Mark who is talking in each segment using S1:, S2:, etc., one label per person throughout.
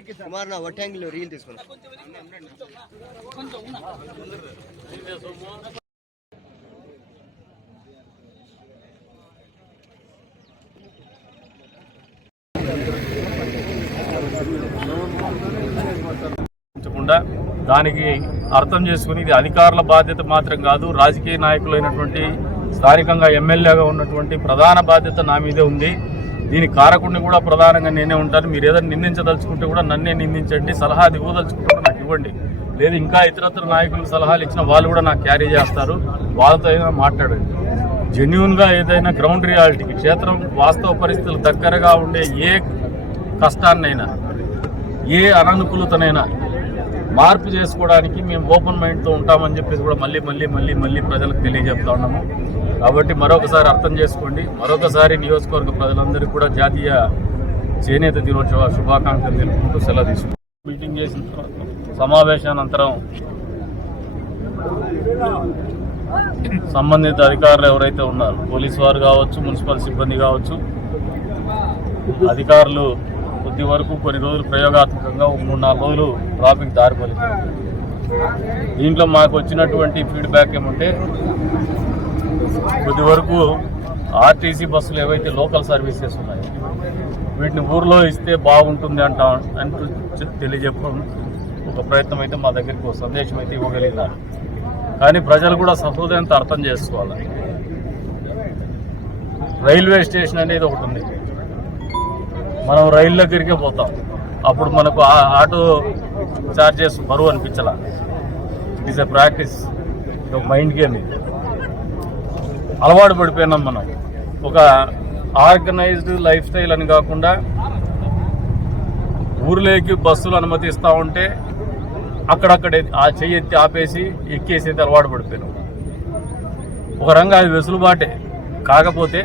S1: కుమార్ నా వట్యాంగిల్ రీల్ తీసుకున్నా
S2: దానికి అర్థం చేసుకుని ఇది అధికారుల బాధ్యత మాత్రం కాదు రాజకీయ నాయకులైనటువంటి స్థానికంగా ఎమ్మెల్యేగా ఉన్నటువంటి ప్రధాన బాధ్యత నా మీదే ఉంది దీని కారకుడిని కూడా ప్రధానంగా నేనే ఉంటాను మీరు ఏదైనా నిందించదలుచుకుంటే కూడా నన్నే నిందించండి సలహా దిగుదలుచుకుంటే నాకు ఇవ్వండి లేదు ఇంకా ఇతరత్ర నాయకులు సలహాలు ఇచ్చిన వాళ్ళు కూడా నాకు క్యారీ చేస్తారు వాళ్ళతో అయినా మాట్లాడండి జెన్యున్గా ఏదైనా గ్రౌండ్ రియాలిటీకి క్షేత్రం వాస్తవ పరిస్థితులు దగ్గరగా ఉండే ఏ కష్టాన్నైనా ఏ అననుకూలతనైనా మార్పు చేసుకోవడానికి మేము ఓపెన్ మైండ్తో ఉంటామని చెప్పేసి కూడా మళ్ళీ మళ్ళీ మళ్ళీ మళ్ళీ ప్రజలకు తెలియజెప్తా ఉన్నాము కాబట్టి మరొకసారి అర్థం చేసుకోండి మరొకసారి నియోజకవర్గ ప్రజలందరికీ కూడా జాతీయ చేనేత దినోత్సవ శుభాకాంక్షలు తెలుపుకుంటూ సెలవు తీసుకుంటాం మీటింగ్ చేసిన తర్వాత సమావేశానంతరం సంబంధిత అధికారులు ఎవరైతే ఉన్నారు పోలీసు వారు కావచ్చు మున్సిపల్ సిబ్బంది కావచ్చు అధికారులు కొద్ది వరకు కొన్ని రోజులు ప్రయోగాత్మకంగా మూడు నాలుగు రోజులు ట్రాఫిక్ దారిపోలేదు దీంట్లో మాకు వచ్చినటువంటి ఫీడ్బ్యాక్ ఏమంటే కొద్ది వరకు ఆర్టీసీ బస్సులు ఏవైతే లోకల్ సర్వీసెస్ ఉన్నాయో వీటిని ఊర్లో ఇస్తే బాగుంటుంది అంట అంటూ తెలియజెప్పడం ఒక ప్రయత్నం అయితే మా దగ్గరికి ఒక సందేశం అయితే ఇవ్వగలిగినారు కానీ ప్రజలు కూడా సహృదయంతో అర్థం చేసుకోవాలి రైల్వే స్టేషన్ అనేది ఒకటి ఉంది మనం రైలు దగ్గరికే పోతాం అప్పుడు మనకు ఆటో ఛార్జెస్ బరువు అనిపించాల it is a practice mind game ఇది అలవాటు పడిపోయినాం మనం ఒక ఆర్గనైజ్డ్ లైఫ్ స్టైల్ అని కాకుండా ఊర్లోకి బస్సులు అనుమతిస్తూ ఉంటే అక్కడక్కడ ఆ చెయ్యి ఎత్తి ఆపేసి ఎక్కేసి అలవాటు పడిపోయినాం ఒక రంగా అది వెసులుబాటే కాకపోతే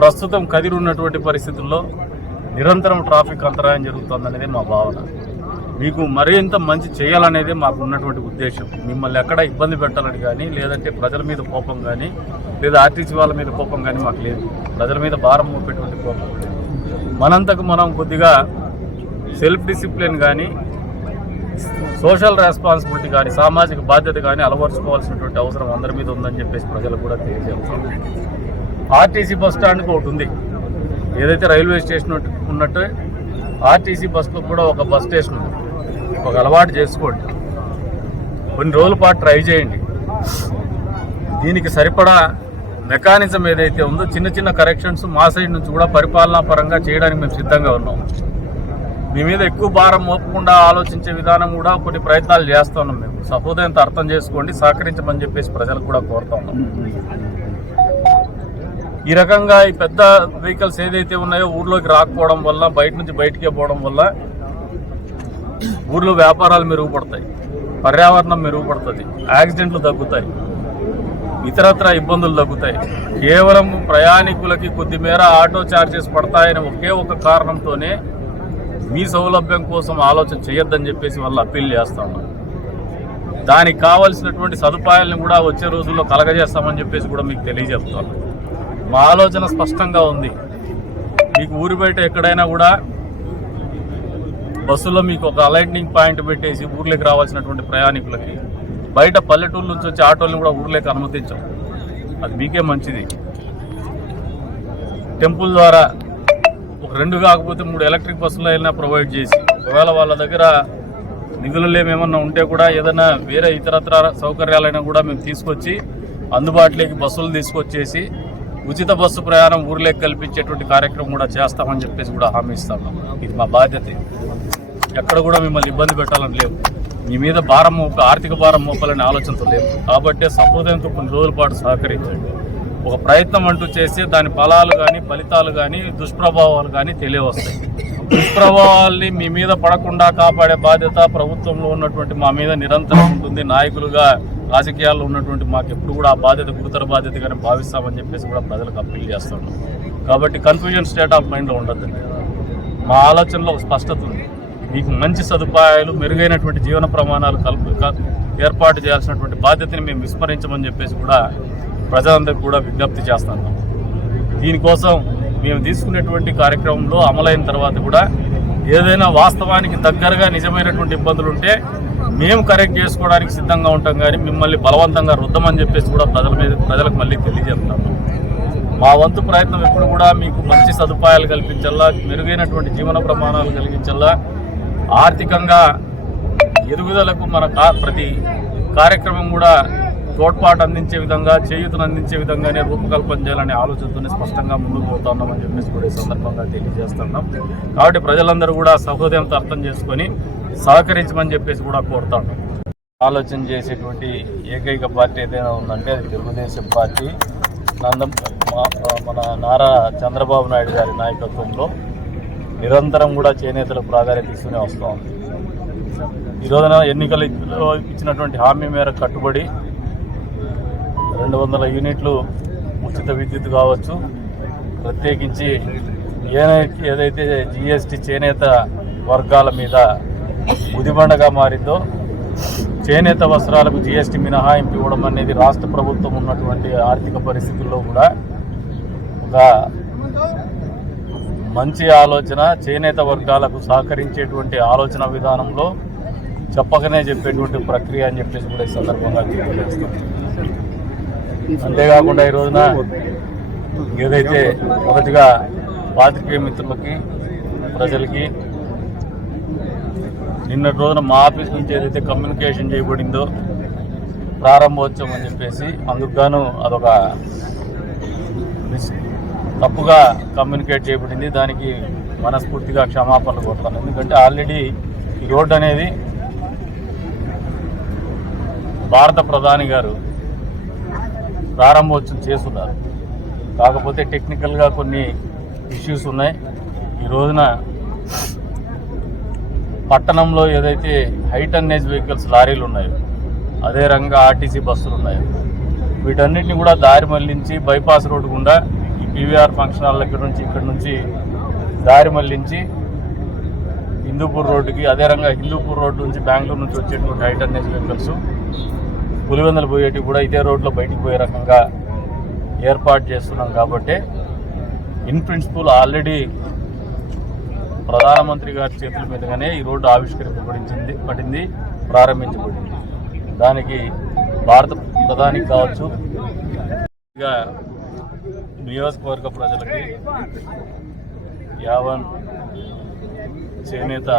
S2: ప్రస్తుతం కదిరి ఉన్నటువంటి పరిస్థితుల్లో నిరంతరం ట్రాఫిక్ అంతరాయం జరుగుతుందనేది మా భావన మీకు మరింత మంచి చేయాలనేది మాకు ఉన్నటువంటి ఉద్దేశం మిమ్మల్ని ఎక్కడ ఇబ్బంది పెట్టాలని కానీ లేదంటే ప్రజల మీద కోపం కానీ లేదా ఆర్టీసీ వాళ్ళ మీద కోపం కానీ మాకు లేదు ప్రజల మీద భారం మోపేటువంటి కోపం మనంతకు మనం కొద్దిగా సెల్ఫ్ డిసిప్లిన్ కానీ సోషల్ రెస్పాన్సిబిలిటీ కానీ సామాజిక బాధ్యత కానీ అలవరుచుకోవాల్సినటువంటి అవసరం అందరి మీద ఉందని చెప్పేసి ప్రజలు కూడా తెలియజేస్తాం ఆర్టీసీ బస్ స్టాండ్కి ఒకటి ఉంది ఏదైతే రైల్వే స్టేషన్ ఉన్నట్టు ఆర్టీసీ బస్కు కూడా ఒక బస్ స్టేషన్ ఉంది ఒక అలవాటు చేసుకోండి కొన్ని రోజుల పాటు ట్రై చేయండి దీనికి సరిపడా మెకానిజం ఏదైతే ఉందో చిన్న చిన్న కరెక్షన్స్ మా సైడ్ నుంచి కూడా పరిపాలనా పరంగా చేయడానికి మేము సిద్ధంగా ఉన్నాం మీ మీద ఎక్కువ భారం మోపకుండా ఆలోచించే విధానం కూడా కొన్ని ప్రయత్నాలు చేస్తున్నాం ఉన్నాం మేము సహోదయంతో అర్థం చేసుకోండి సహకరించమని చెప్పేసి ప్రజలకు కూడా కోరుతా ఉన్నాం ఈ రకంగా ఈ పెద్ద వెహికల్స్ ఏదైతే ఉన్నాయో ఊర్లోకి రాకపోవడం వల్ల బయట నుంచి బయటికే పోవడం వల్ల ఊర్లో వ్యాపారాలు మెరుగుపడతాయి పర్యావరణం మెరుగుపడుతుంది యాక్సిడెంట్లు తగ్గుతాయి ఇతరత్ర ఇబ్బందులు తగ్గుతాయి కేవలం ప్రయాణికులకి కొద్దిమేర ఆటో ఛార్జెస్ పడతాయని ఒకే ఒక కారణంతోనే మీ సౌలభ్యం కోసం ఆలోచన చేయొద్దని చెప్పేసి వాళ్ళు అప్పీల్ చేస్తా దానికి కావలసినటువంటి సదుపాయాలను కూడా వచ్చే రోజుల్లో కలగజేస్తామని చెప్పేసి కూడా మీకు తెలియజేస్తాను మా ఆలోచన స్పష్టంగా ఉంది మీకు ఊరి బయట ఎక్కడైనా కూడా బస్సులో మీకు ఒక అలైట్నింగ్ పాయింట్ పెట్టేసి ఊర్లోకి రావాల్సినటువంటి ప్రయాణికులకి బయట పల్లెటూరు నుంచి వచ్చే ఆటోలను కూడా ఊర్లోకి అనుమతించాం అది మీకే మంచిది టెంపుల్ ద్వారా ఒక రెండు కాకపోతే మూడు ఎలక్ట్రిక్ బస్సులు అయినా ప్రొవైడ్ చేసి ఒకవేళ వాళ్ళ దగ్గర నిధులు ఏమన్నా ఉంటే కూడా ఏదైనా వేరే ఇతరత్ర సౌకర్యాలైనా కూడా మేము తీసుకొచ్చి అందుబాటులోకి బస్సులు తీసుకొచ్చేసి ఉచిత బస్సు ప్రయాణం ఊర్లోకి కల్పించేటువంటి కార్యక్రమం కూడా చేస్తామని చెప్పేసి కూడా హామీ ఇస్తాము ఇది మా బాధ్యత ఎక్కడ కూడా మిమ్మల్ని ఇబ్బంది పెట్టాలని లేవు మీ మీద భారం మోక ఆర్థిక భారం మోపాలనే ఆలోచనతో లేవు కాబట్టి సహృదయంతో కొన్ని రోజుల పాటు సహకరించండి ఒక ప్రయత్నం అంటూ చేస్తే దాని ఫలాలు కానీ ఫలితాలు కానీ దుష్ప్రభావాలు కానీ తెలియవస్తాయి దుష్ప్రభావాల్ని మీ మీద పడకుండా కాపాడే బాధ్యత ప్రభుత్వంలో ఉన్నటువంటి మా మీద నిరంతరం ఉంటుంది నాయకులుగా రాజకీయాల్లో ఉన్నటువంటి మాకు ఎప్పుడు కూడా ఆ బాధ్యత గురుతర బాధ్యతగానే భావిస్తామని చెప్పేసి కూడా ప్రజలకు అప్పీల్ చేస్తున్నాం కాబట్టి కన్ఫ్యూజన్ స్టేట్ ఆఫ్ మైండ్లో ఉండద్దు మా ఆలోచనలో ఒక స్పష్టత ఉంది మీకు మంచి సదుపాయాలు మెరుగైనటువంటి జీవన ప్రమాణాలు కల్ప ఏర్పాటు చేయాల్సినటువంటి బాధ్యతని మేము విస్మరించమని చెప్పేసి కూడా ప్రజలందరికీ కూడా విజ్ఞప్తి చేస్తున్నాం దీనికోసం మేము తీసుకునేటువంటి కార్యక్రమంలో అమలైన తర్వాత కూడా ఏదైనా వాస్తవానికి దగ్గరగా నిజమైనటువంటి ఇబ్బందులు ఉంటే మేము కరెక్ట్ చేసుకోవడానికి సిద్ధంగా ఉంటాం కానీ మిమ్మల్ని బలవంతంగా రుద్దమని చెప్పేసి కూడా ప్రజల మీద ప్రజలకు మళ్ళీ తెలియజేస్తున్నాము మా వంతు ప్రయత్నం ఎప్పుడు కూడా మీకు మంచి సదుపాయాలు కల్పించాలా మెరుగైనటువంటి జీవన ప్రమాణాలు కలిగించాలా ఆర్థికంగా ఎదుగుదలకు మన ప్రతి కార్యక్రమం కూడా తోడ్పాటు అందించే విధంగా చేయూతను అందించే విధంగానే రూపకల్పన చేయాలనే ఆలోచనతోనే స్పష్టంగా ముందుకు పోతున్నామని చెప్పేసి కూడా ఈ సందర్భంగా తెలియజేస్తున్నాం కాబట్టి ప్రజలందరూ కూడా సహృదయంతో అర్థం చేసుకొని సహకరించమని చెప్పేసి కూడా కోరుతాం ఆలోచన చేసేటువంటి ఏకైక పార్టీ ఏదైనా ఉందంటే అది తెలుగుదేశం పార్టీ నందం మన నారా చంద్రబాబు నాయుడు గారి నాయకత్వంలో నిరంతరం కూడా చేనేతలకు ప్రాధాన్యత ఇస్తూనే వస్తూ ఉంది ఈ రోజున ఎన్నికలు ఇచ్చినటువంటి హామీ మేర కట్టుబడి రెండు వందల యూనిట్లు ఉచిత విద్యుత్ కావచ్చు ప్రత్యేకించి ఏదైతే జిఎస్టీ చేనేత వర్గాల మీద ఉదిబండగా మారిందో చేనేత వస్త్రాలకు జిఎస్టీ మినహాయింపు ఇవ్వడం అనేది రాష్ట్ర ప్రభుత్వం ఉన్నటువంటి ఆర్థిక పరిస్థితుల్లో కూడా ఒక మంచి ఆలోచన చేనేత వర్గాలకు సహకరించేటువంటి ఆలోచన విధానంలో చెప్పకనే చెప్పేటువంటి ప్రక్రియ అని చెప్పేసి కూడా ఈ సందర్భంగా తెలియజేస్తాం అంతేకాకుండా ఈ రోజున ఏదైతే మొదటిగా పాత్రికేయ మిత్రులకి ప్రజలకి నిన్నటి రోజున మా ఆఫీస్ నుంచి ఏదైతే కమ్యూనికేషన్ చేయబడిందో ప్రారంభోత్సవం అని చెప్పేసి అందుకు గాను అదొక తప్పుగా కమ్యూనికేట్ చేయబడింది దానికి మనస్ఫూర్తిగా క్షమాపణలు కోరుతాను ఎందుకంటే ఆల్రెడీ ఈ రోడ్డు అనేది భారత ప్రధాని గారు ప్రారంభోత్సవం చేస్తున్నారు కాకపోతే టెక్నికల్గా కొన్ని ఇష్యూస్ ఉన్నాయి ఈ రోజున పట్టణంలో ఏదైతే హై టన్నేజ్ వెహికల్స్ లారీలు ఉన్నాయో అదే రంగా ఆర్టీసీ బస్సులు ఉన్నాయో వీటన్నిటిని కూడా దారి మళ్లించి బైపాస్ రోడ్డు గుండా ఈ పీవీఆర్ ఫంక్షన్ హాల్ దగ్గర నుంచి ఇక్కడ నుంచి దారి మళ్లించి హిందూపూర్ రోడ్డుకి అదే రంగా హిందూపూర్ రోడ్డు నుంచి బెంగళూరు నుంచి వచ్చేటువంటి హైటర్నేజ్ వెహికల్స్ పులివెందులు పోయేటి కూడా ఇదే రోడ్లో బయటికి పోయే రకంగా ఏర్పాటు చేస్తున్నాం కాబట్టి ఇన్ ప్రిన్సిపల్ ఆల్రెడీ ప్రధానమంత్రి గారి చేతుల మీదుగానే ఈ రోడ్డు ఆవిష్కరించబడించింది పడింది ప్రారంభించబడింది దానికి భారత ప్రధానికి కావచ్చు నియోజకవర్గ ప్రజలకి యావన్ చేనేత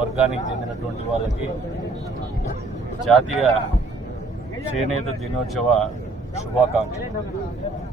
S2: వర్గానికి చెందినటువంటి వాళ్ళకి జాతీయ చేనేత దినోత్సవ శుభాకాంక్షలు